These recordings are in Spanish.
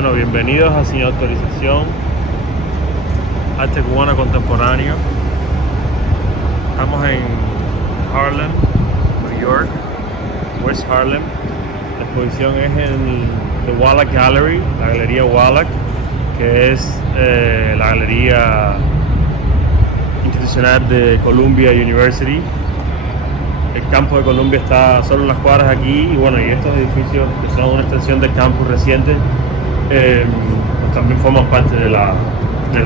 Bueno, bienvenidos a Sin Autorización, Arte Cubano Contemporáneo. Estamos en Harlem, New York, West Harlem. La exposición es en The Wallach Gallery, la Galería Wallach, que es la galería institucional de Columbia University. El campus de Columbia está solo en las cuadras aquí, y bueno, y estos edificios que son una extensión del campus reciente pues también forman parte del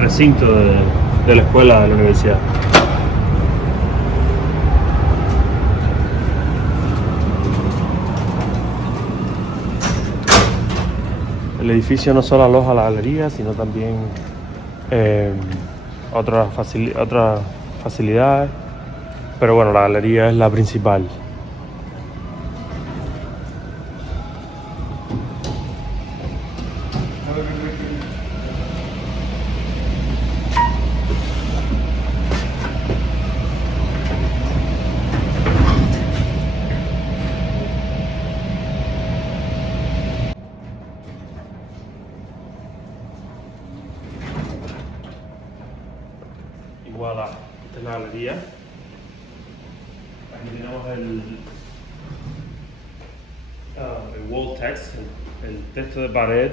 recinto de la escuela de la universidad. El edificio no solo aloja la galería, sino también otras facilidades, pero bueno, la galería es la principal. Igual esta es la galería. Aquí tenemos el wall text, el texto de pared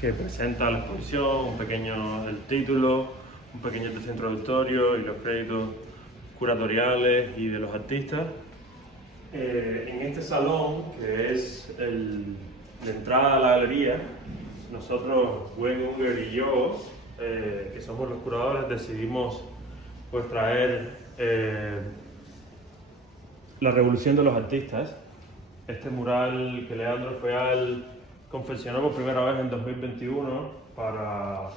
que presenta la exposición, el título, un pequeño texto introductorio y los créditos curatoriales y de los artistas. En este salón, que es la entrada a la galería, nosotros, Gwen Unger y yo, que somos los curadores, decidimos pues traer La Revolución de los Artistas, este mural que Leandro Feal confeccionó por primera vez en 2021 para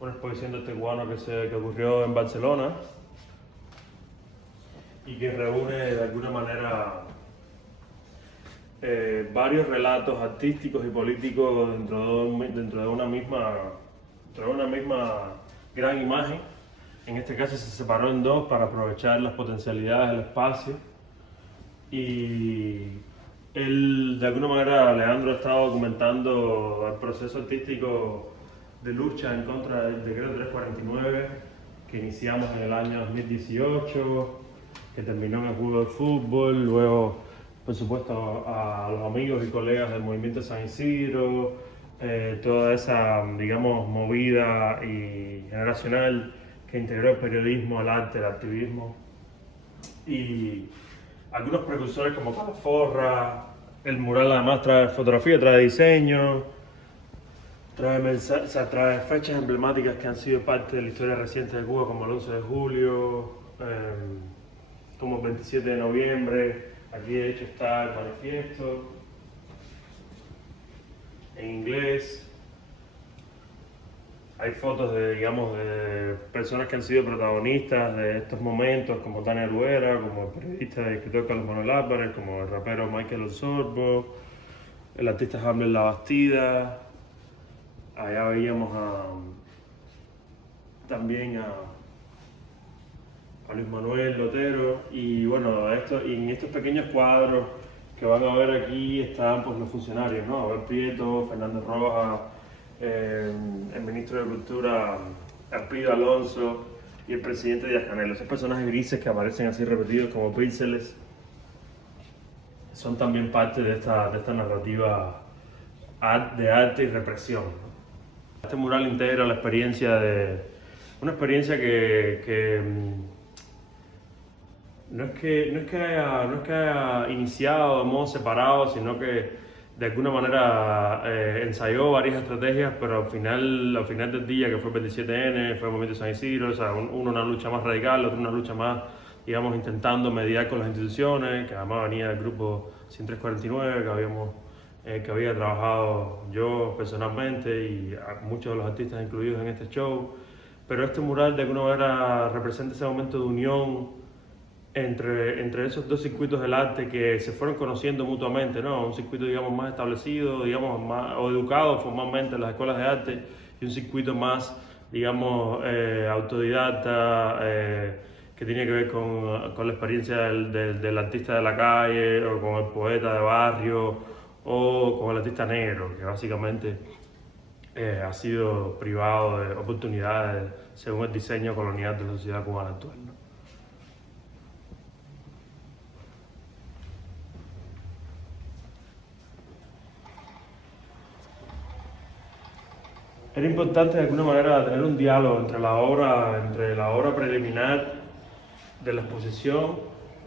una exposición de arte cubano que ocurrió en Barcelona y que reúne de alguna manera varios relatos artísticos y políticos dentro de una misma gran imagen. En este caso se separó en dos para aprovechar las potencialidades del espacio, y de alguna manera Leandro ha estado documentando el proceso artístico de lucha en contra del decreto 349 que iniciamos en el año 2018, que terminó en el juego de fútbol, luego por supuesto a los amigos y colegas del movimiento San Isidro, toda esa, digamos, movida y generacional que integró el periodismo, el arte, el activismo, y algunos precursores como Calaforra. El mural además trae fotografía, trae diseño, trae fechas emblemáticas que han sido parte de la historia reciente de Cuba, como el 11 de julio, como el 27 de noviembre. Aquí de hecho está el manifiesto en inglés. Hay fotos de personas que han sido protagonistas de estos momentos, como Tania Ruera, como el periodista y escritor Carlos Manuel Álvarez, como el rapero Michael Osorbo, el artista Hamlet La Bastida. Allá veíamos también a Luis Manuel Lotero, y bueno, en estos pequeños cuadros que van a ver aquí están pues los funcionarios, ¿no? Abel Prieto, Fernando Rojas, el ministro de Cultura Arpido Alonso y el presidente Díaz-Canel. Esos personajes grises que aparecen así repetidos como píxeles son también parte de esta narrativa de arte y represión, ¿no? Este mural integra una experiencia que no es que haya iniciado de modo separado, sino que de alguna manera ensayó varias estrategias, pero al final del día, que fue el 27N, fue el movimiento San Isidro, o sea, uno una lucha más radical, otro una lucha más, digamos, intentando mediar con las instituciones, que además venía del grupo 10349, que había trabajado yo personalmente y muchos de los artistas incluidos en este show. Pero este mural de alguna manera representa ese momento de unión entre esos dos circuitos del arte que se fueron conociendo mutuamente, ¿no? Un circuito, digamos, más establecido, digamos, o educado formalmente en las escuelas de arte, y un circuito más, digamos, autodidacta, que tiene que ver con la experiencia del artista de la calle, o con el poeta de barrio, o con el artista negro, que básicamente ha sido privado de oportunidades según el diseño colonial de la sociedad cubana actual, ¿no? Era importante de alguna manera tener un diálogo entre la obra preliminar de la exposición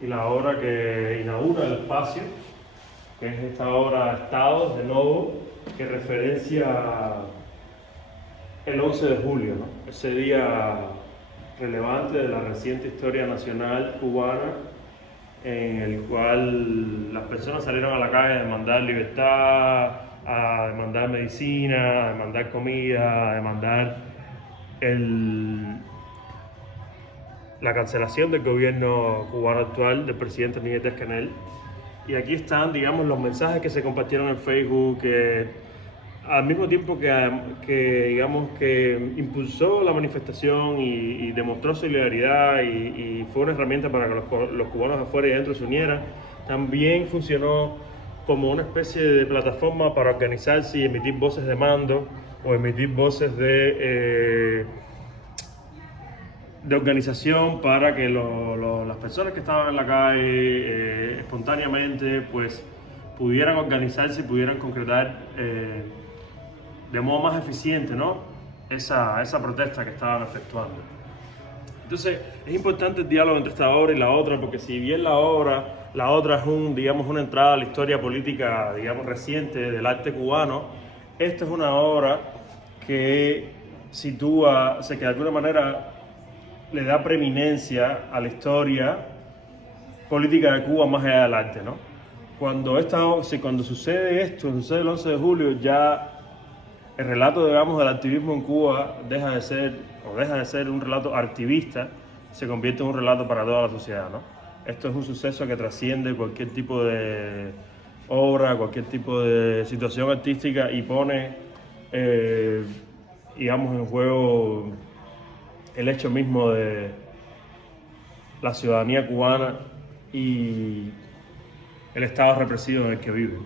y la obra que inaugura el espacio, que es esta obra Estados de Novo, que referencia el 11 de julio, ¿no? Ese día relevante de la reciente historia nacional cubana, en el cual las personas salieron a la calle a demandar libertad, a demandar medicina, a demandar comida, a demandar la cancelación del gobierno cubano actual del presidente Miguel Díaz-Canel. Y aquí están, digamos, los mensajes que se compartieron en Facebook, al mismo tiempo digamos, que impulsó la manifestación y demostró solidaridad y fue una herramienta para que los cubanos afuera y adentro se unieran, también funcionó como una especie de plataforma para organizarse y emitir voces de mando o emitir voces de organización para que las personas que estaban en la calle espontáneamente pues pudieran organizarse y pudieran concretar de modo más eficiente, ¿no? esa protesta que estaban efectuando. Entonces es importante el diálogo entre esta obra y la otra, porque si bien la otra es digamos, una entrada a la historia política, digamos, reciente del arte cubano, esta es una obra que sitúa, que de alguna manera le da preeminencia a la historia política de Cuba más allá del arte, ¿no? Cuando sucede esto, sucede el 11 de julio, ya el relato, digamos, del activismo en Cuba deja de ser un relato activista, se convierte en un relato para toda la sociedad, ¿no? Esto es un suceso que trasciende cualquier tipo de obra, cualquier tipo de situación artística y pone, digamos, en juego el hecho mismo de la ciudadanía cubana y el estado represivo en el que vive.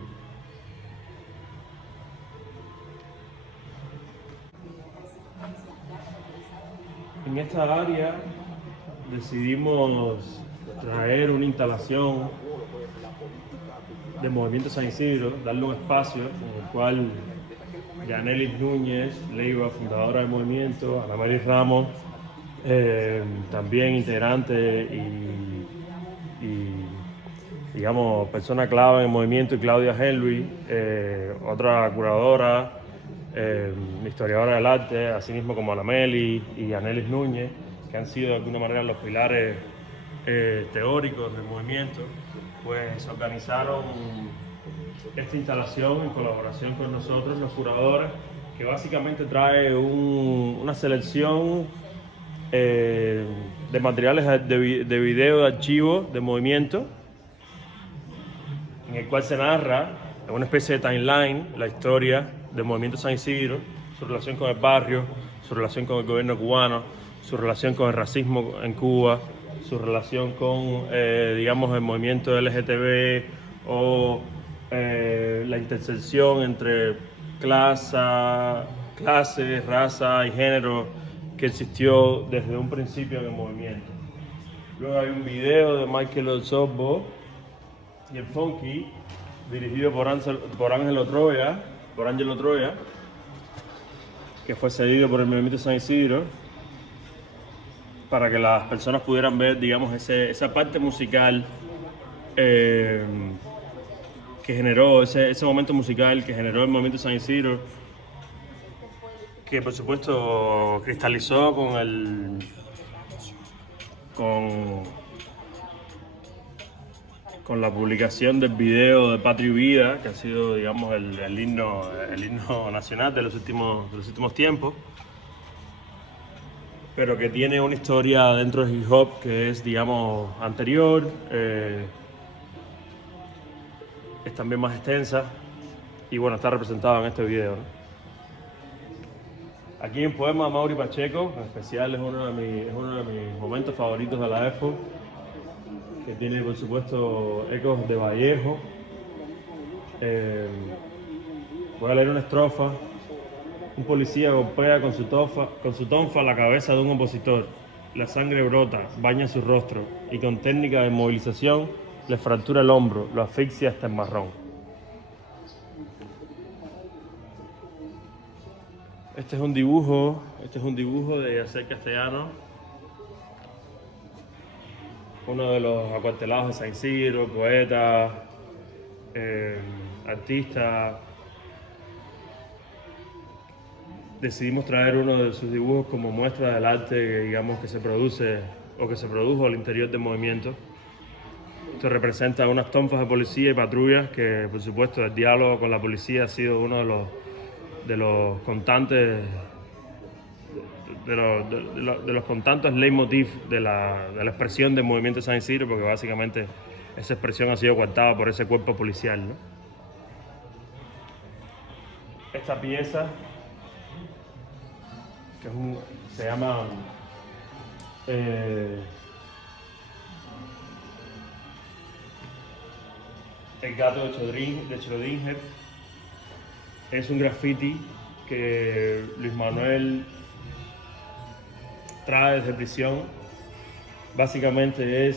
En esta área decidimos traer una instalación del Movimiento San Isidro, darle un espacio en el cual Yanelis Núñez Leiva, fundadora del movimiento, Ana María Ramos, también integrante y digamos, persona clave en el movimiento, y Claudia Henry, otra curadora, historiadora del arte, así mismo como Ana Meli y Anelis Núñez, que han sido de alguna manera los pilares teóricos del movimiento, pues organizaron esta instalación en colaboración con nosotros, los curadores, que básicamente trae una selección de materiales de video, de archivos, de movimiento, en el cual se narra en una especie de timeline la historia del movimiento San Isidro, su relación con el barrio, su relación con el gobierno cubano, su relación con el racismo en Cuba, su relación con, digamos, el movimiento LGTB o la intersección entre clase, raza y género que existió desde un principio en el movimiento. Luego hay un video de Michael Osorbo y el Funky, dirigido por Ángelo Troya, que fue cedido por el Movimiento San Isidro, para que las personas pudieran ver, digamos, esa parte musical que generó, ese momento musical que generó el Movimiento San Isidro, que por supuesto cristalizó con la publicación del video de Patria y Vida, que ha sido, digamos, el himno nacional de los últimos tiempos, pero que tiene una historia dentro del hip hop que es, digamos, anterior, es también más extensa y bueno, está representado en este video, ¿no? Aquí hay un poema de Mauri Pacheco, en especial es uno de mis momentos favoritos de la expo, que tiene por supuesto ecos de Vallejo. Voy a leer una estrofa Un policía golpea con su tonfa la cabeza de un opositor. La sangre brota, baña su rostro y con técnica de movilización le fractura el hombro, lo asfixia hasta el marrón. Este es un dibujo de Yacer Castellano, uno de los acuartelados de San Isidro, poeta, artista. Decidimos traer uno de sus dibujos como muestra del arte, digamos, que se produce o que se produjo al interior del movimiento. Esto representa unas tonfas de policía y patrullas que, por supuesto, el diálogo con la policía ha sido uno de los constantes de los constantes leitmotiv de la expresión del movimiento de San Isidro, porque básicamente esa expresión ha sido coartada por ese cuerpo policial, ¿no? Esta pieza, que se llama El gato de Schrödinger, es un graffiti que Luis Manuel trae desde prisión. Básicamente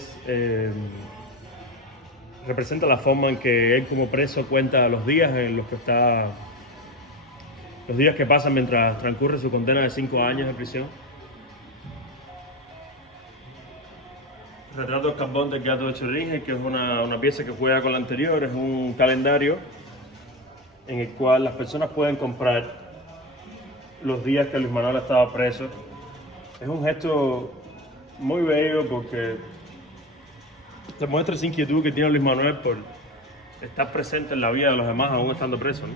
representa la forma en que él como preso cuenta los días en los que pasan mientras transcurre su condena de 5 años de prisión. Retrato de carbón del gato de Schrödinger, que es una pieza que juega con la anterior, es un calendario en el cual las personas pueden comprar los días que Luis Manuel estaba preso. Es un gesto muy bello porque te muestra esa inquietud que tiene Luis Manuel por estar presente en la vida de los demás aún estando preso, ¿no?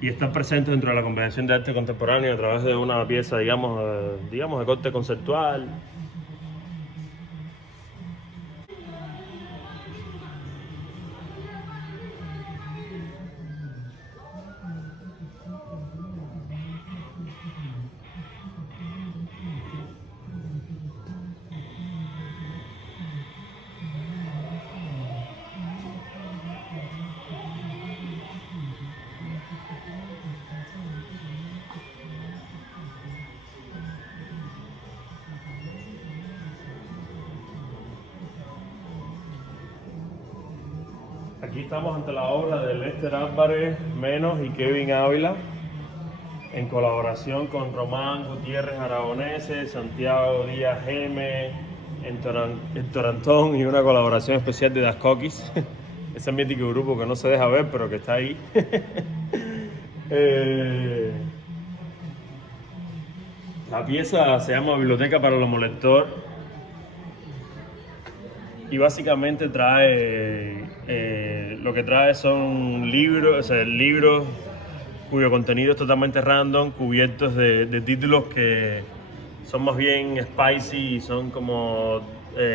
Y estar presente dentro de la Convención de Arte Contemporáneo a través de una pieza, digamos de corte conceptual. Aquí estamos ante la obra de Lester Álvarez Menos y Kevin Ávila, en colaboración con Román Gutiérrez Aragonese, Santiago Díaz Geme, Héctor Antón y una colaboración especial de Das Coquis, ese mítico grupo que no se deja ver pero que está ahí. La pieza se llama Biblioteca para los Molector y básicamente lo que trae son libros cuyo contenido es totalmente random, cubiertos de títulos que son más bien spicy y son como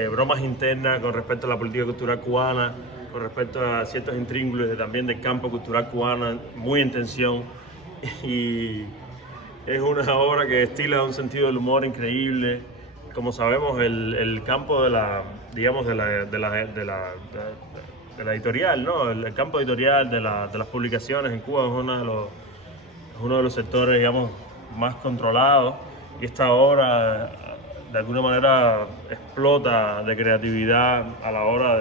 bromas internas con respecto a la política cultural cubana, con respecto a ciertos intríngulis también del campo cultural cubano, muy en tensión. Y es una obra que destila un sentido del humor increíble. Como sabemos, el campo de la editorial, ¿no? El campo editorial de las publicaciones en Cuba es uno de los sectores, digamos, más controlados, y esta obra de alguna manera explota de creatividad a la hora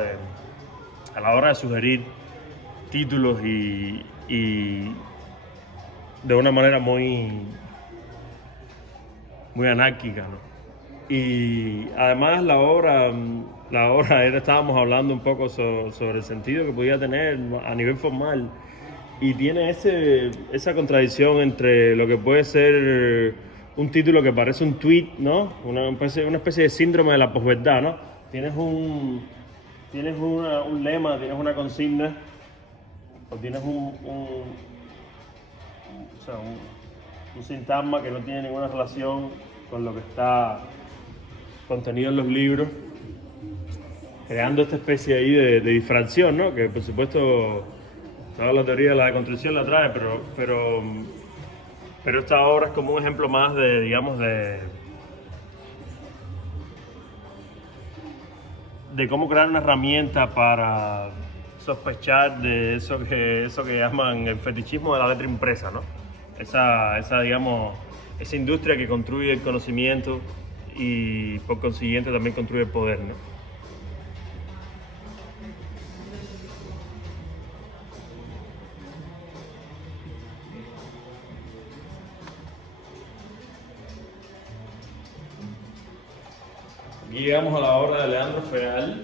de sugerir títulos y de una manera muy anárquica, ¿no? Y además la obra estábamos hablando un poco sobre el sentido que podía tener a nivel formal, y tiene esa contradicción entre lo que puede ser un título que parece un tweet, ¿no? Una especie de síndrome de la posverdad, ¿no? Tienes un lema, tienes una consigna, o tienes un sintagma que no tiene ninguna relación con lo que está contenido en los libros, creando esta especie ahí de difracción, ¿no? Que por supuesto toda la teoría de la deconstrucción la trae, pero esta obra es como un ejemplo más de cómo crear una herramienta para sospechar de eso que llaman el fetichismo de la letra impresa, ¿no? Digamos, esa industria que construye el conocimiento y por consiguiente también construye el poder, ¿no? Aquí llegamos a la obra de Leandro Feal,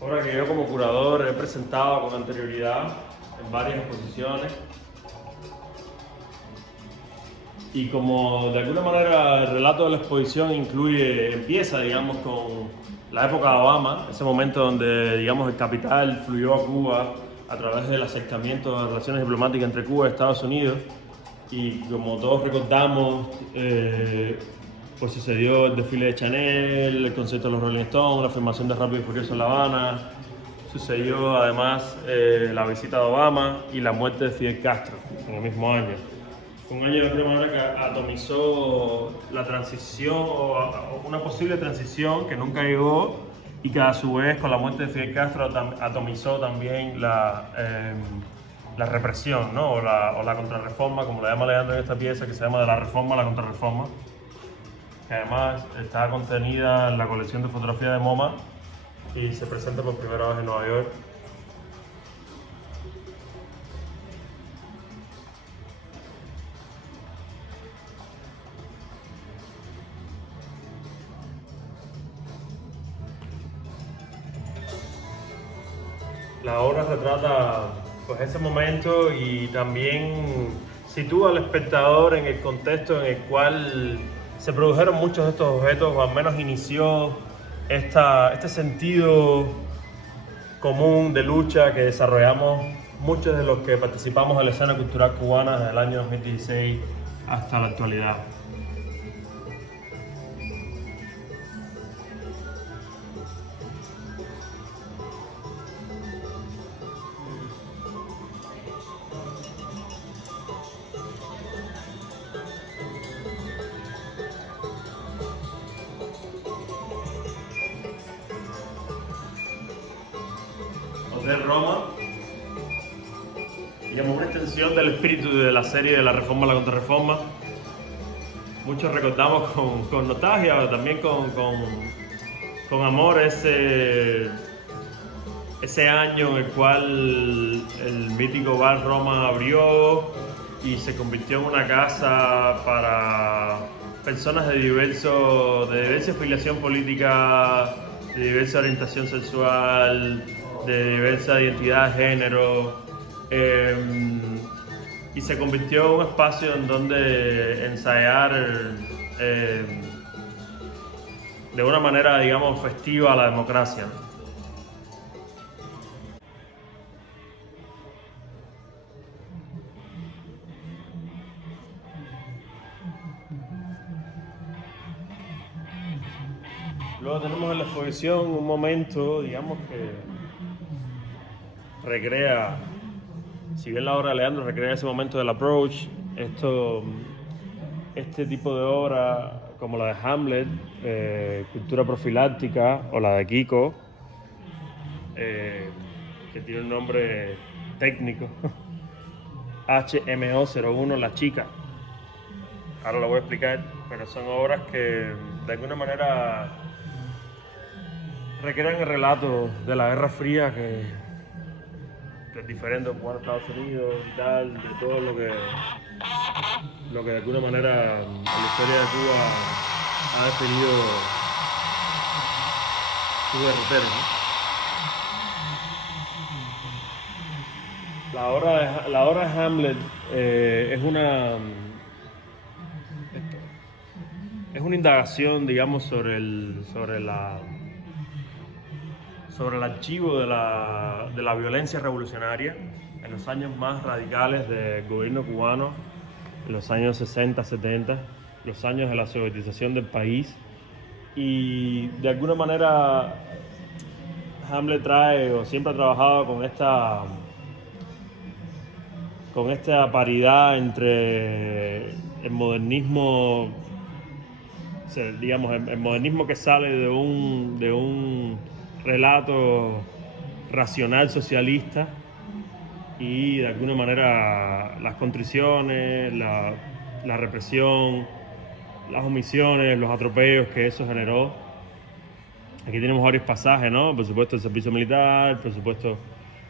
obra que yo como curador he presentado con anterioridad en varias exposiciones. Y como de alguna manera el relato de la exposición empieza, digamos, con la época de Obama, ese momento donde, digamos, el capital fluyó a Cuba a través del acercamiento de relaciones diplomáticas entre Cuba y Estados Unidos. Y como todos recordamos, pues sucedió el desfile de Chanel, el concierto de los Rolling Stones, la filmación de Rápido y Furioso en La Habana. Sucedió además la visita de Obama y la muerte de Fidel Castro en el mismo año. Un año de alguna manera que atomizó la transición o una posible transición que nunca llegó y que a su vez con la muerte de Fidel Castro atomizó también la represión, ¿no? o la contrarreforma, como le llama Leandro en esta pieza, que se llama De la Reforma a la Contrarreforma, que además está contenida en la colección de fotografía de MoMA y se presenta por primera vez en Nueva York. La obra retrata pues, ese momento y también sitúa al espectador en el contexto en el cual se produjeron muchos de estos objetos, o al menos inició este sentido común de lucha que desarrollamos muchos de los que participamos en la escena cultural cubana desde el año 2016 hasta la actualidad. Hotel Roma, digamos una extensión del espíritu de la serie de la Reforma a la Contrarreforma. Muchos recordamos con nostalgia, pero también con amor ese año en el cual el mítico bar Roma abrió y se convirtió en una casa para personas de diversa afiliación política, de diversa orientación sexual, de diversa identidad de género, y se convirtió en un espacio en donde ensayar de una manera, digamos, festiva la democracia. Luego tenemos en la exposición un momento, digamos, que recrea, si bien la obra de Leandro recrea ese momento del approach, este tipo de obra como la de Hamlet, Cultura Profiláctica, o la de Kiko, que tiene un nombre técnico, HMO01, La Chica. Ahora lo voy a explicar, pero son obras que de alguna manera recrean el relato de la Guerra Fría que es diferente en Estados Unidos y tal, de todo lo que de alguna manera en la historia de Cuba ha definido su derrotero, ¿no? La obra de Hamlet es una indagación, digamos, sobre el archivo de la violencia revolucionaria en los años más radicales del gobierno cubano, en los años 60, 70, los años de la sovietización del país. Y de alguna manera Hamlet trae o siempre ha trabajado con esta paridad entre el modernismo, o sea, digamos, el modernismo que sale de un relato racional socialista y de alguna manera las contriciones, la represión, las omisiones, los atropellos que eso generó. Aquí tenemos varios pasajes, ¿no? Por supuesto el servicio militar, por supuesto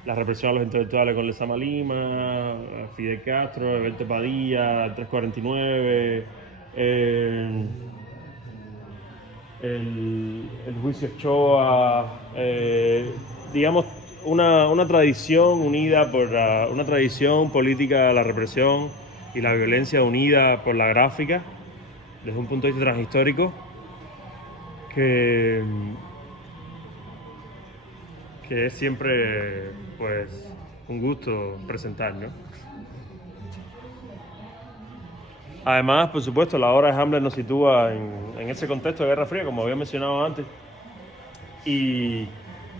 la represión a los intelectuales con Lezama Lima, Fidel Castro, Eberto Padilla, el 349, el juicio Ochoa, digamos una tradición unida por una tradición política de la represión y la violencia unida por la gráfica desde un punto de vista transhistórico que es siempre pues un gusto presentar, ¿no? Además, por supuesto, la obra de Hamlet nos sitúa en ese contexto de Guerra Fría, como había mencionado antes, y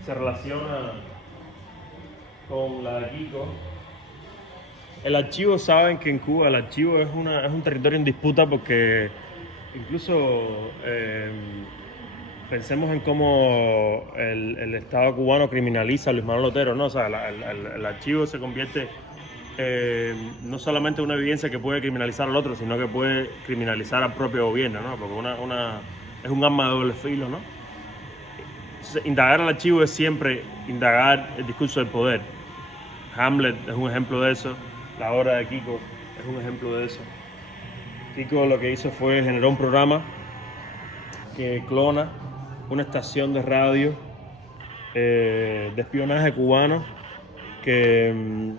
se relaciona con la de Kiko. El archivo, saben que en Cuba el archivo es un territorio en disputa porque incluso pensemos en cómo el Estado cubano criminaliza a Luis Manuel Otero, ¿no? O sea, el archivo se convierte no solamente en una evidencia que puede criminalizar al otro, sino que puede criminalizar al propio gobierno, ¿no? Porque es un arma de doble filo, ¿no? Entonces, indagar el archivo es siempre indagar el discurso del poder. Hamlet es un ejemplo de eso, la obra de Kiko es un ejemplo de eso. Kiko lo que hizo fue generar un programa que clona una estación de radio de espionaje cubano que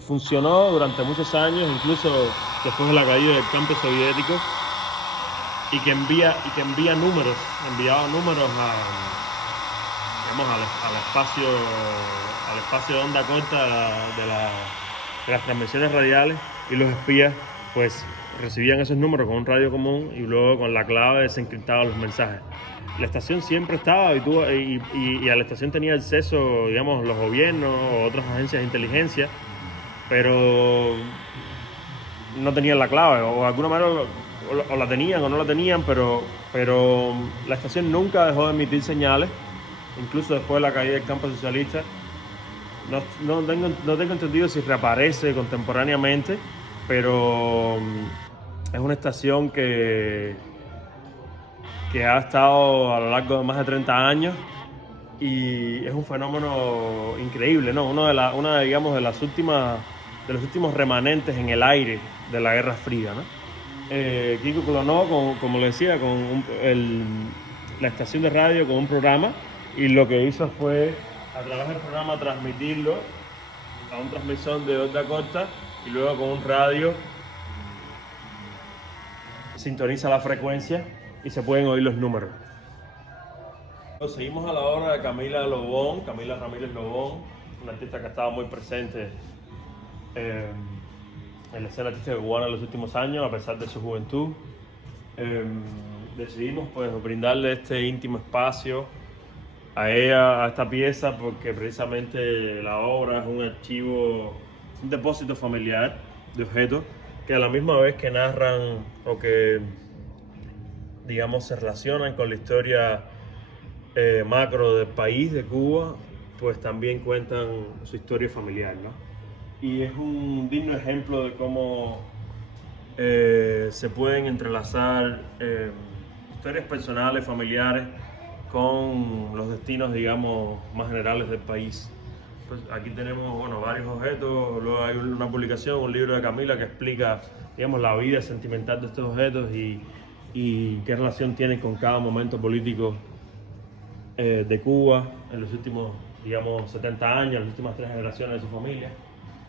funcionó durante muchos años, incluso después de la caída del campo soviético, y que enviaba números al espacio de onda corta de las transmisiones radiales, y los espías pues recibían esos números con un radio común y luego con la clave desencriptaban los mensajes. La estación siempre estaba y a la estación tenía acceso, digamos, los gobiernos o otras agencias de inteligencia, pero no tenían la clave, o de alguna manera o la tenían o no la tenían, pero la estación nunca dejó de emitir señales, incluso después de la caída del campo socialista. No tengo entendido si reaparece contemporáneamente, pero es una estación que ha estado a lo largo de más de 30 años y es un fenómeno increíble, ¿no? Una digamos, de los últimos remanentes en el aire de la Guerra Fría, ¿no? Kiko clonó, como le decía, la estación de radio con un programa, y lo que hizo fue, a través del programa, transmitirlo a un transmisor de onda corta, y luego con un radio sintoniza la frecuencia y se pueden oír los números. Seguimos a la obra de Camila Ramírez Lobón, una artista que ha estado muy presente en la escena artística cubana en los últimos años, a pesar de su juventud. Decidimos pues brindarle este íntimo espacio a ella, a esta pieza, porque precisamente la obra es un archivo, un depósito familiar de objetos que a la misma vez que narran o que, digamos, se relacionan con la historia macro del país, de Cuba, pues también cuentan su historia familiar, ¿no? Y es un digno ejemplo de cómo se pueden entrelazar historias personales, familiares, con los destinos, digamos, más generales del país. Pues aquí tenemos, bueno, varios objetos. Luego hay una publicación, un libro de Camila que explica, digamos, la vida sentimental de estos objetos y qué relación tienen con cada momento político de Cuba en los últimos, digamos, 70 años, las últimas 3 generaciones de su familia.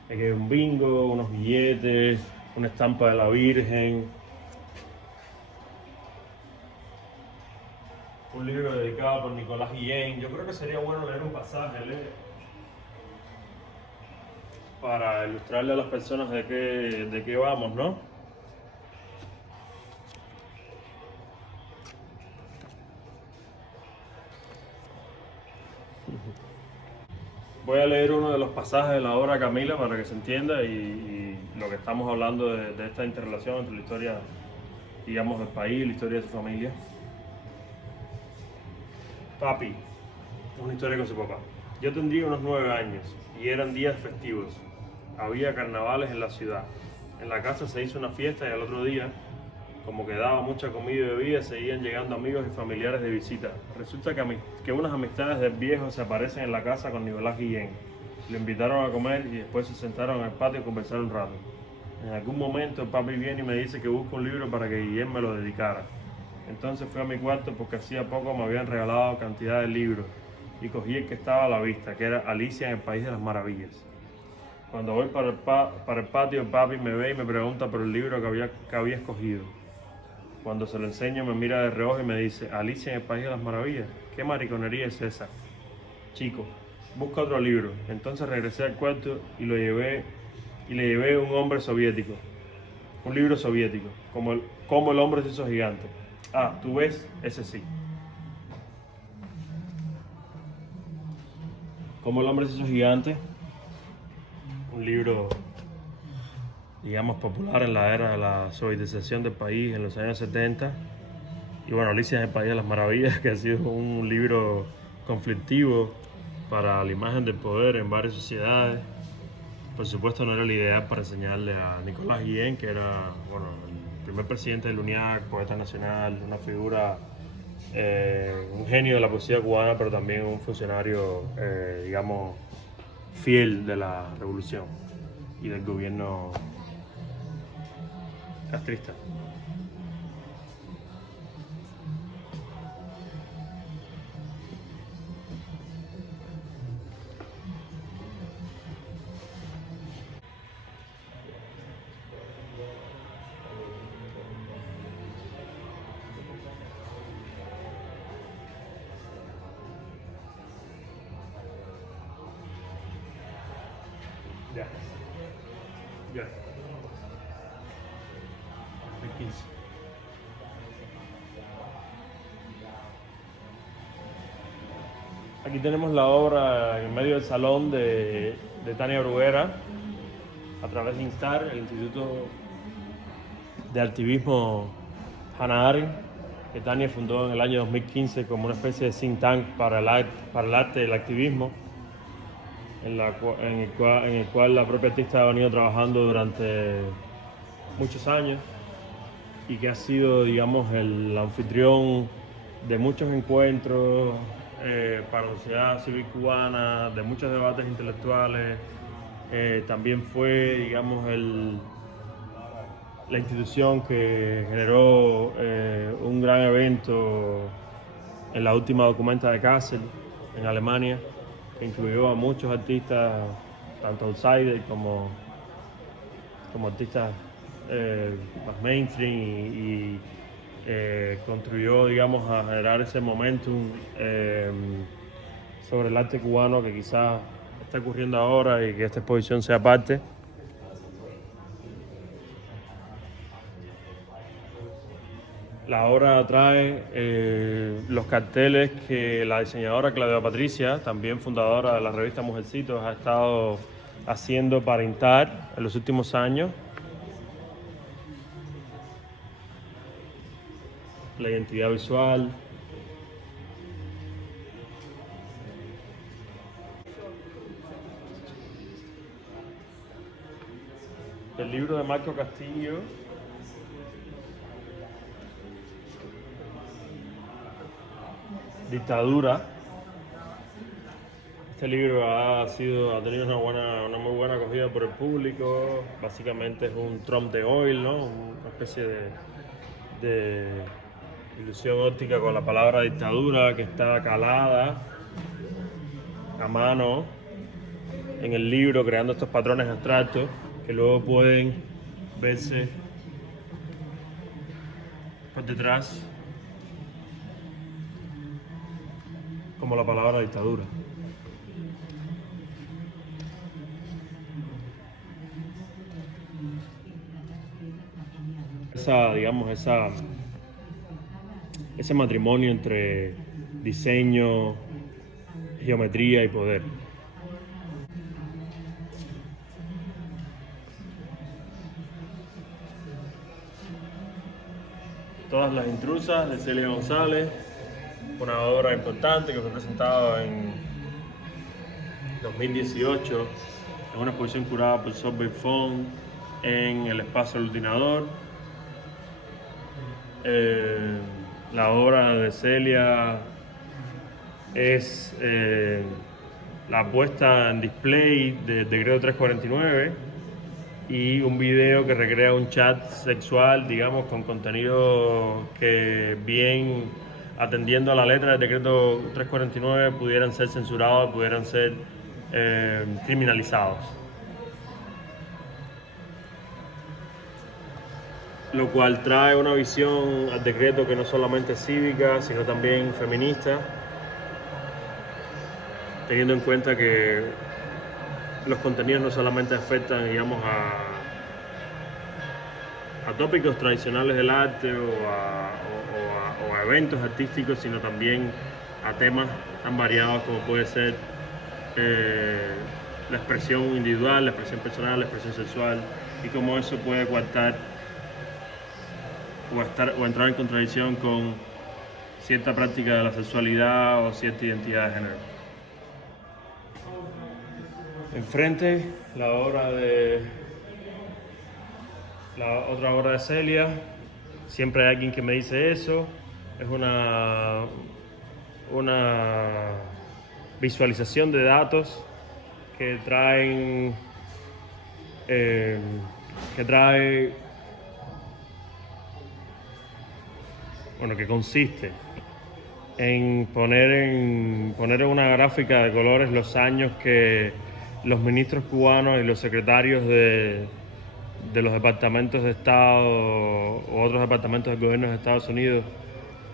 Aquí hay un bingo, unos billetes, una estampa de la Virgen, un libro dedicado por Nicolás Guillén. Yo creo que sería bueno leer un pasaje para ilustrarle a las personas de qué vamos, ¿no? Voy a leer uno de los pasajes de la obra Camila para que se entienda y lo que estamos hablando de esta interrelación entre la historia, digamos, del país y la historia de su familia. Papi, una historia con su papá. Yo tendría unos 9 años y eran días festivos. Había carnavales en la ciudad. En la casa se hizo una fiesta y al otro día, como quedaba mucha comida y bebida, seguían llegando amigos y familiares de visita. Resulta que unas amistades del viejo se aparecen en la casa con Nicolás Guillén. Lo invitaron a comer y después se sentaron en el patio y conversaron un rato. En algún momento el papi viene y me dice que busca un libro para que Guillén me lo dedicara. Entonces fui a mi cuarto porque hacía poco me habían regalado cantidad de libros y cogí el que estaba a la vista, que era Alicia en el País de las Maravillas. Cuando voy para el patio, el papi me ve y me pregunta por el libro que había escogido. Cuando se lo enseño me mira de reojo y me dice, Alicia en el País de las Maravillas, ¿qué mariconería es esa? Chico, busca otro libro. Entonces regresé al cuarto y le llevé un hombre soviético, un libro soviético, como el hombre se hizo gigante. Ah, tú ves, ese sí. Como el hombre se hizo gigante, un libro, digamos, popular en la era de la sovietización del país en los años 70. Y bueno, Alicia en el País de las Maravillas, que ha sido un libro conflictivo para la imagen del poder en varias sociedades. Por supuesto no era la ideal para enseñarle a Nicolás Guillén, que era bueno, el primer presidente del UNIAC, poeta nacional, una figura, un genio de la poesía cubana, pero también un funcionario, digamos, fiel de la revolución y del gobierno castrista. Ya. Ya. 2015. Aquí tenemos la obra en medio del salón de Tania Bruguera, a través de INSTAR, el Instituto de Activismo Hannah Arendt, que Tania fundó en el año 2015 como una especie de think tank para el arte y el activismo, en el cual la propia artista ha venido trabajando durante muchos años y que ha sido, digamos, el anfitrión de muchos encuentros para la sociedad civil cubana, de muchos debates intelectuales. También fue, digamos, la institución que generó un gran evento en la última documenta de Kassel, en Alemania, que incluyó a muchos artistas, tanto outsiders como artistas más mainstream y contribuyó, digamos, a generar ese momentum sobre el arte cubano que quizás está ocurriendo ahora y que esta exposición sea parte. La obra trae los carteles que la diseñadora Claudia Patricia, también fundadora de la revista Mujercitos, ha estado haciendo para INTAR en los últimos años. La identidad visual. El libro de Marco Castillo. Dictadura. Este libro ha tenido una muy buena acogida por el público. Básicamente es un Trump de oil, ¿no? Una especie de ilusión óptica con la palabra dictadura que está calada a mano en el libro, creando estos patrones abstractos que luego pueden verse por detrás como la palabra dictadura. Ese matrimonio entre diseño, geometría y poder. Todas las intrusas de Celia González, una obra importante que fue presentada en 2018, en una exposición curada por Solveig Font en el espacio del Ordinador. La obra de Celia es la puesta en display de Decreto 349 y un video que recrea un chat sexual, digamos, con contenido que, bien atendiendo a la letra del Decreto 349, pudieran ser censurados, pudieran ser criminalizados. Lo cual trae una visión al decreto que no solamente es cívica, sino también feminista, teniendo en cuenta que los contenidos no solamente afectan, digamos, a tópicos tradicionales del arte o a eventos artísticos, sino también a temas tan variados como puede ser la expresión individual, la expresión personal, la expresión sexual, y cómo eso puede coartar o entrar en contradicción con cierta práctica de la sexualidad o cierta identidad de género. Enfrente, la otra obra de Celia. Siempre hay alguien que me dice eso. Es una visualización de datos que trae que consiste en poner en una gráfica de colores los años que los ministros cubanos y los secretarios de los departamentos de Estado u otros departamentos del gobierno de Estados Unidos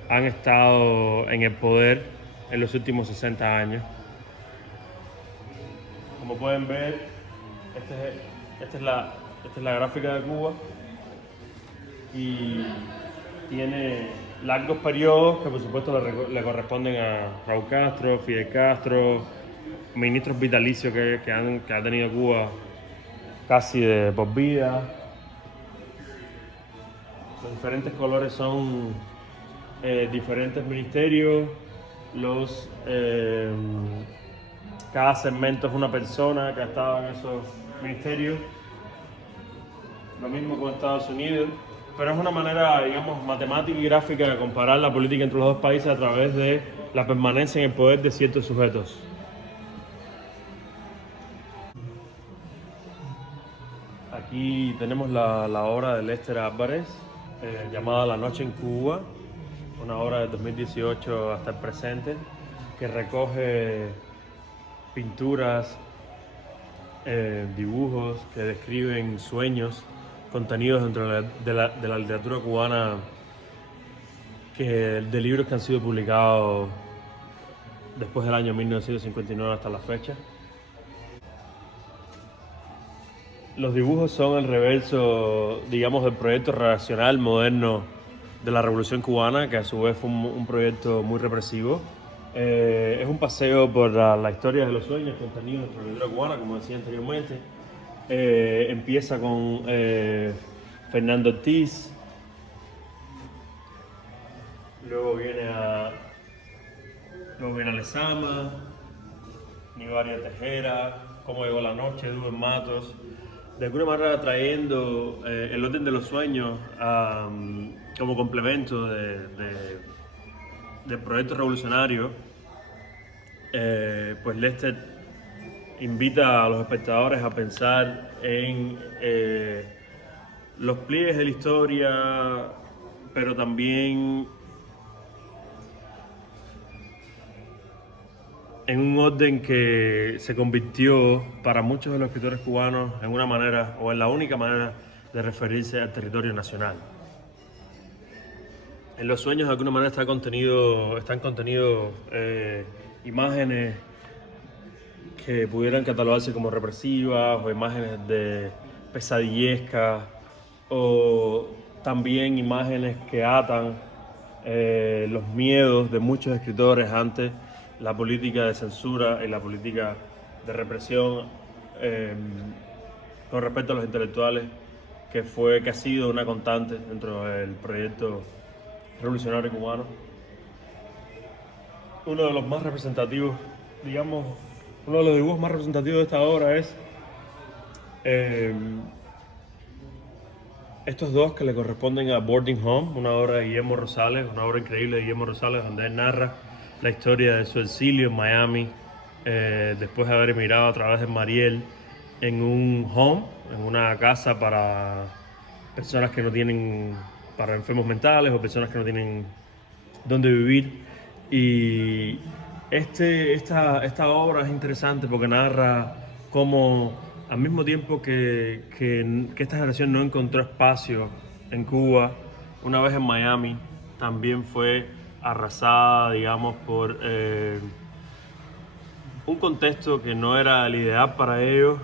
han estado en el poder en los últimos 60 años. Como pueden ver, esta es la gráfica de Cuba y tiene largos periodos que por supuesto le corresponden a Raúl Castro, Fidel Castro, ministros vitalicios que ha tenido Cuba casi de por vida. Los diferentes colores son diferentes ministerios. Cada segmento es una persona que ha estado en esos ministerios. Lo mismo con Estados Unidos, pero es una manera, digamos, matemática y gráfica de comparar la política entre los dos países a través de la permanencia en el poder de ciertos sujetos. Aquí tenemos la obra de Lester Álvarez, llamada La Noche en Cuba, una obra de 2018 hasta el presente, que recoge pinturas, dibujos que describen sueños contenidos dentro de la literatura cubana, de libros que han sido publicados después del año 1959 hasta la fecha. Los dibujos son el reverso, digamos, del proyecto redaccional moderno de la Revolución Cubana, que a su vez fue un proyecto muy represivo. Es un paseo por la historia de los sueños contenidos dentro de la literatura cubana, como decía anteriormente. Empieza con Fernando Ortiz, luego viene Lezama, Nivaria Tejera, Cómo llegó la noche, Edwin Matos, de alguna manera trayendo el orden de los sueños como complemento del proyecto revolucionario. Pues Lester invita a los espectadores a pensar en los pliegues de la historia, pero también en un orden que se convirtió para muchos de los escritores cubanos en una manera, o en la única manera, de referirse al territorio nacional. En los sueños de alguna manera están contenidos imágenes que pudieran catalogarse como represivas, o imágenes de pesadillescas, o también imágenes que atan los miedos de muchos escritores ante la política de censura y la política de represión con respecto a los intelectuales, que ha sido una constante dentro del proyecto revolucionario cubano. Uno de los más representativos, digamos, Uno de los dibujos más representativos de esta obra es eh, estos dos que le corresponden a Boarding Home, una obra de Guillermo Rosales, una obra increíble de Guillermo Rosales, donde él narra la historia de su exilio en Miami, después de haber emigrado a través de Mariel en un home, en una casa para personas que no tienen, para enfermos mentales o personas que no tienen dónde vivir. Y esta obra es interesante porque narra cómo al mismo tiempo que esta generación no encontró espacio en Cuba, una vez en Miami, también fue arrasada, digamos, por un contexto que no era el ideal para ellos,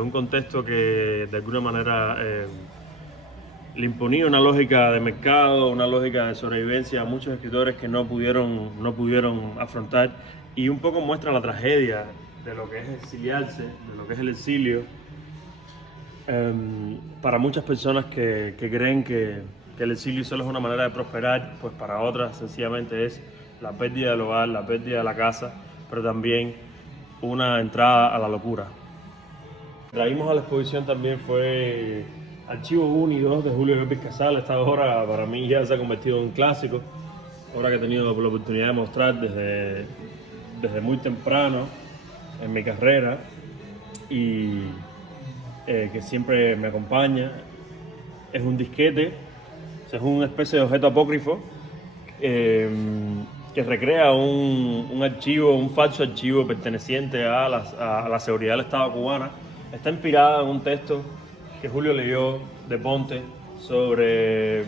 un contexto que de alguna manera le imponía una lógica de mercado, una lógica de sobrevivencia a muchos escritores que no pudieron afrontar, y un poco muestra la tragedia de lo que es exiliarse, de lo que es el exilio, para muchas personas que creen que el exilio solo es una manera de prosperar, pues para otras sencillamente es la pérdida del hogar, la pérdida de la casa, pero también una entrada a la locura. Traímos a la exposición también fue Archivo 1 y 2 de Julio López Casal. Esta obra para mí ya se ha convertido en un clásico, obra que he tenido la oportunidad de mostrar desde muy temprano en mi carrera y que siempre me acompaña. Es un disquete, o sea, es una especie de objeto apócrifo que recrea un archivo, un falso archivo perteneciente a la seguridad del Estado cubana. Está inspirada en un texto que Julio leyó de Ponte sobre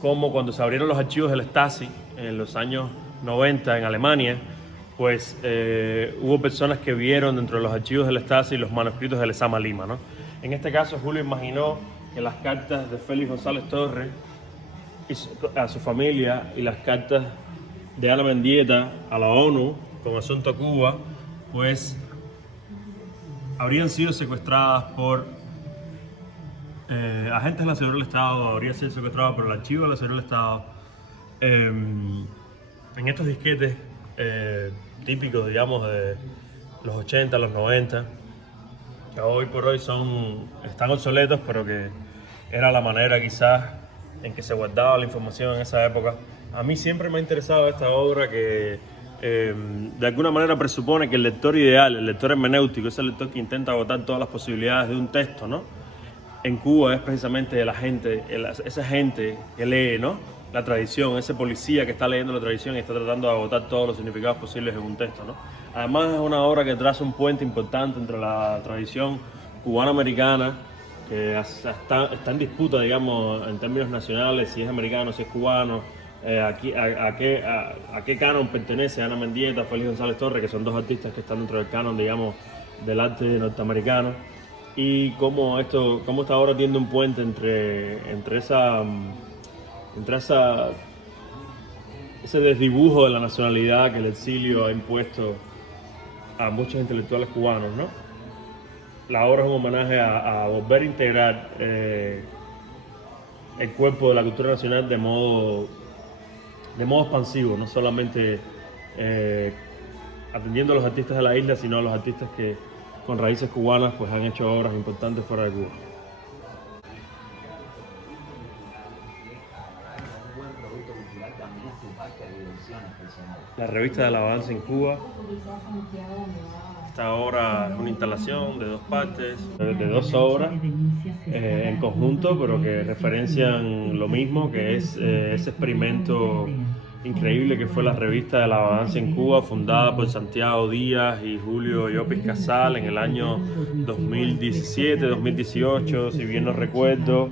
cómo cuando se abrieron los archivos del Stasi en los años 90 en Alemania, pues hubo personas que vieron dentro de los archivos del Stasi los manuscritos del Lezama Lima, ¿no? En este caso Julio imaginó que las cartas de Félix González Torres a su familia y las cartas de Ana Mendieta a la ONU con asunto a Cuba, pues habrían sido secuestradas por agentes de la seguridad del Estado, habrían sido secuestradas por el archivo de la seguridad del Estado, en estos disquetes típicos, digamos, de los 80, los 90, que hoy por hoy están obsoletos, pero que era la manera quizás en que se guardaba la información en esa época. A mí siempre me ha interesado esta obra que de alguna manera presupone que el lector ideal, el lector hermenéutico, ese lector que intenta agotar todas las posibilidades de un texto, ¿no? En Cuba es precisamente esa gente que lee, ¿no?, la tradición, ese policía que está leyendo la tradición y está tratando de agotar todos los significados posibles en un texto, ¿no? Además es una obra que traza un puente importante entre la tradición cubano-americana, que está en disputa, digamos, en términos nacionales, si es americano, si es cubano, a qué canon pertenece Ana Mendieta, Félix González Torres, que son dos artistas que están dentro del canon, digamos, del arte norteamericano, y cómo esta obra tiende un puente entre ese desdibujo de la nacionalidad que el exilio ha impuesto a muchos intelectuales cubanos, ¿no? La obra es un homenaje a volver a integrar el cuerpo de la cultura nacional de modo expansivo, no solamente atendiendo a los artistas de la isla, sino a los artistas que con raíces cubanas pues han hecho obras importantes fuera de Cuba. La revista de la Balanza en Cuba. Esta obra es una instalación de dos partes, de dos obras en conjunto, pero que referencian lo mismo, que es ese experimento increíble que fue la revista de la Balanza en Cuba, fundada por Santiago Díaz y Julio Llopis Casal en el año 2017, 2018, si bien no recuerdo.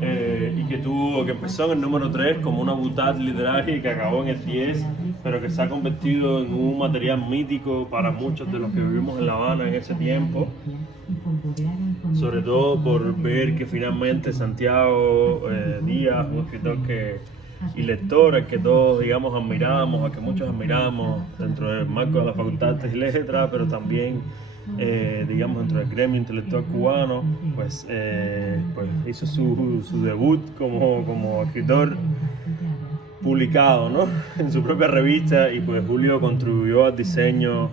Y que empezó en el número 3 como una butad literaria y que acabó en el 10, pero que se ha convertido en un material mítico para muchos de los que vivimos en La Habana en ese tiempo, sobre todo por ver que finalmente Santiago Díaz, un escritor y lector al que todos, digamos, admiramos, al que muchos admiramos dentro del marco de la Facultad de Artes y Letras, pero también digamos, dentro del gremio intelectual cubano, pues hizo su debut como escritor publicado, ¿no?, en su propia revista, y pues Julio contribuyó al diseño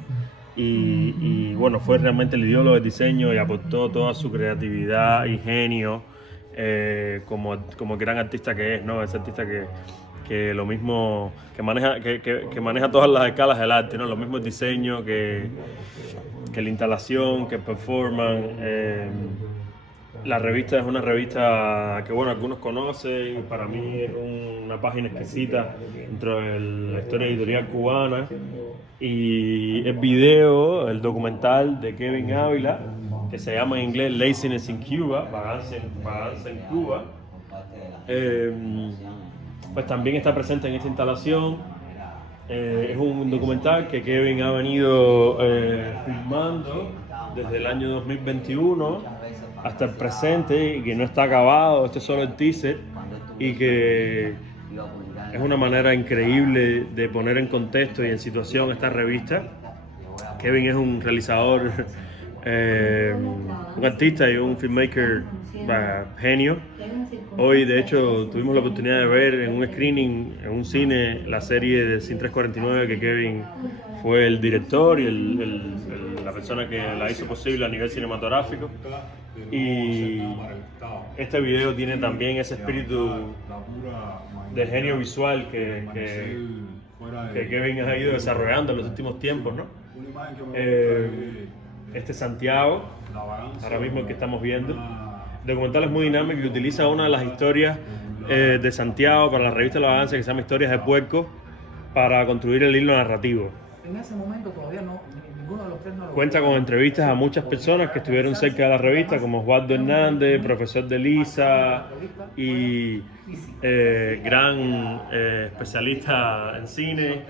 y bueno, fue realmente el ideólogo del diseño y aportó toda su creatividad y genio como gran artista que es, ¿no? Ese artista que lo mismo, que maneja todas las escalas del arte, ¿no? Lo mismo el diseño que la instalación, que el performance. La revista es una revista que, bueno, algunos conocen, para mí es una página exquisita dentro de la historia editorial cubana. Y el video, el documental de Kevin Ávila, que se llama en inglés Laziness in Cuba, Vagancia en Cuba, eh, pues también está presente en esta instalación. Es un documental que Kevin ha venido filmando desde el año 2021 hasta el presente y que no está acabado, este es solo el teaser y que es una manera increíble de poner en contexto y en situación esta revista. Kevin es un realizador, un artista y un filmmaker genio. Hoy, de hecho, tuvimos la oportunidad de ver en un screening, en un cine, la serie de Sin 349, que Kevin fue el director y la persona que la hizo posible a nivel cinematográfico. Y este video tiene también ese espíritu de genio visual que Kevin ha ido desarrollando en los últimos tiempos, ¿no? Este Santiago, ahora mismo el que estamos viendo. El documental es muy dinámico y utiliza una de las historias de Santiago para la revista La Vagancia, que se llama Historias de Puerco, para construir el hilo narrativo. En ese momento todavía ninguno de los tres no lo... Cuenta con entrevistas a muchas personas que estuvieron cerca de la revista, como Osvaldo Hernández, profesor de Lisa y gran especialista en cine,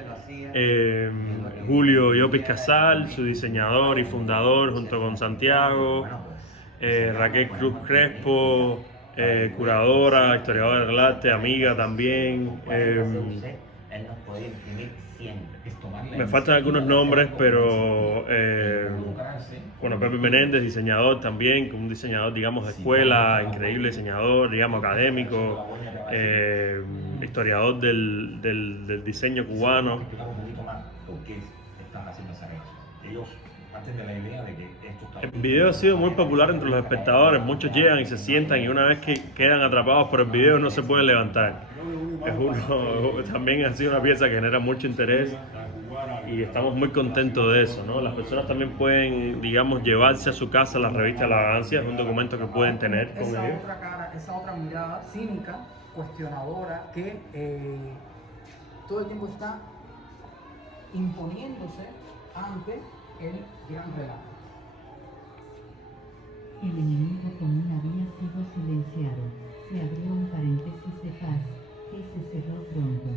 Julio Llopis Casal, su diseñador y fundador junto con Santiago, Raquel Cruz Crespo, curadora, historiadora del arte, amiga también. Me faltan algunos nombres, pero bueno, Pepe Menéndez, diseñador también, un diseñador, digamos, de escuela, increíble diseñador, digamos, académico, historiador del diseño cubano. El video ha sido muy popular entre los espectadores, muchos llegan y se sientan y una vez que quedan atrapados por el video no se pueden levantar. También ha sido una pieza que genera mucho interés y estamos muy contentos de eso, ¿no? Las personas también pueden, digamos, llevarse a su casa la revista La Vagancia, es un documento que pueden tener con ellos. Esa otra mirada cínica, cuestionadora, que todo el tiempo está imponiéndose ante el gran relato. El enemigo común había sido silenciado. Se abrió un paréntesis de paz, que se cerró pronto.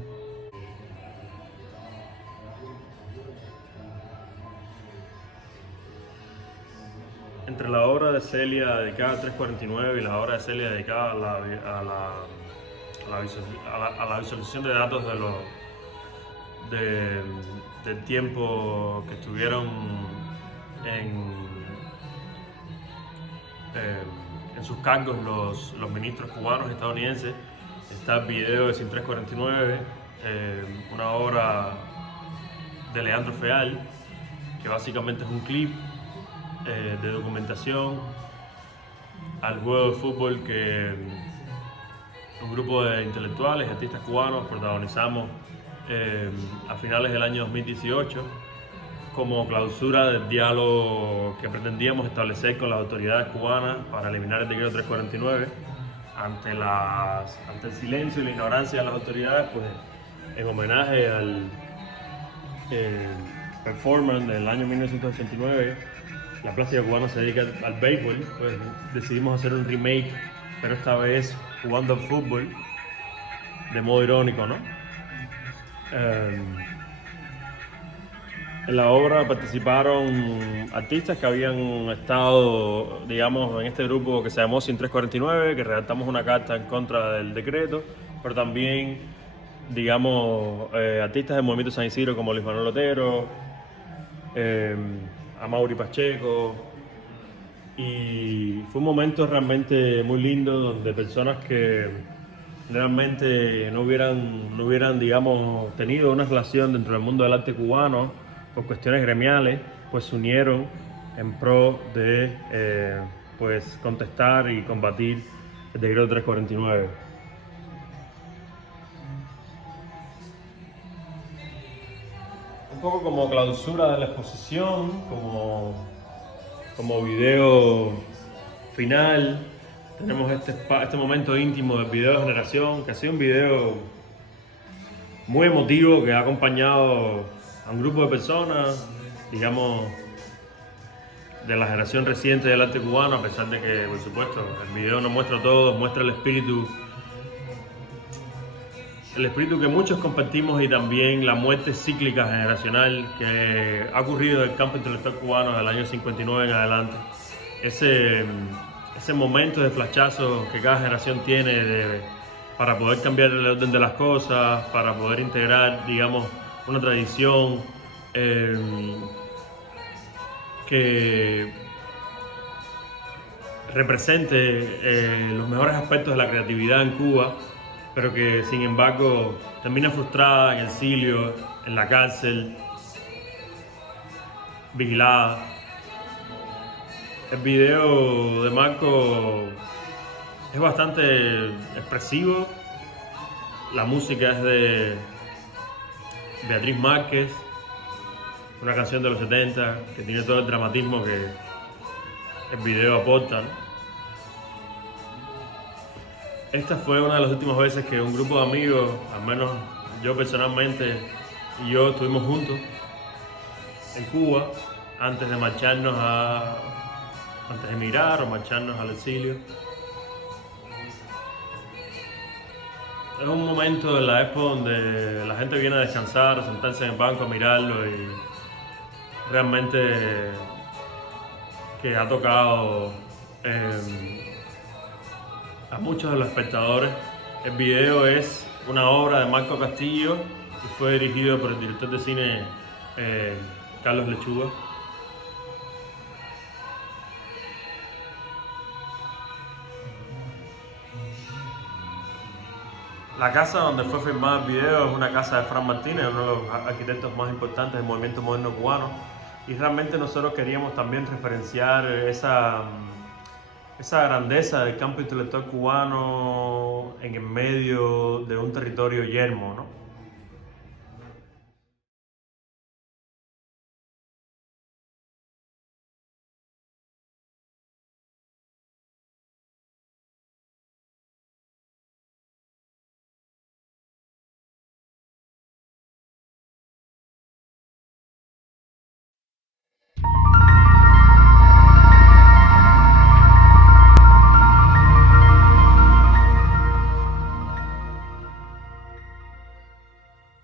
Entre la obra de Celia dedicada al 349 y la obra de Celia dedicada a la visualización de datos del tiempo que estuvieron en sus cargos los ministros cubanos y estadounidenses, está el video de Sin 349, una obra de Leandro Feal, que básicamente es un clip de documentación al juego de fútbol que un grupo de intelectuales y artistas cubanos protagonizamos a finales del año 2018 como clausura del diálogo que pretendíamos establecer con las autoridades cubanas para eliminar el decreto 349. Ante el silencio y la ignorancia de las autoridades, pues en homenaje al performance del año 1989, la plástica cubana se dedica al béisbol, pues decidimos hacer un remake, pero esta vez jugando al fútbol, de modo irónico, ¿no? En la obra participaron artistas que habían estado, digamos, en este grupo que se llamó Sin 349, que redactamos una carta en contra del decreto, pero también, digamos, artistas del movimiento San Isidro como Luis Manuel Otero, Amaury Pacheco, y fue un momento realmente muy lindo donde personas que realmente no hubieran, digamos, tenido una relación dentro del mundo del arte cubano por cuestiones gremiales, pues se unieron en pro de pues contestar y combatir el decreto 349. Un poco como clausura de la exposición, como video final, tenemos este momento íntimo del video de generación, que ha sido un video muy emotivo que ha acompañado a un grupo de personas, digamos, de la generación reciente del arte cubano, a pesar de que, por supuesto, el video no muestra todo, muestra el espíritu que muchos compartimos y también la muerte cíclica generacional que ha ocurrido en el campo intelectual cubano desde el año 59 en adelante. Ese momento de flachazo que cada generación tiene para poder cambiar el orden de las cosas, para poder integrar, digamos, una tradición que represente los mejores aspectos de la creatividad en Cuba, pero que sin embargo termina frustrada en el exilio, en la cárcel, vigilada. El video de Marco es bastante expresivo, la música es de Beatriz Márquez, una canción de los 70 que tiene todo el dramatismo que el video aporta, ¿no? Esta fue una de las últimas veces que un grupo de amigos, al menos yo personalmente y yo, estuvimos juntos en Cuba antes de marcharnos antes de emigrar o marcharnos al exilio. Es un momento de la época donde la gente viene a descansar, a sentarse en el banco, a mirarlo y realmente que ha tocado a muchos de los espectadores. El video es una obra de Marco Castillo y fue dirigido por el director de cine Carlos Lechuga. La casa donde fue filmado el video es una casa de Fran Martínez, uno de los arquitectos más importantes del movimiento moderno cubano, y realmente nosotros queríamos también referenciar esa grandeza del campo intelectual cubano en el medio de un territorio yermo, ¿no?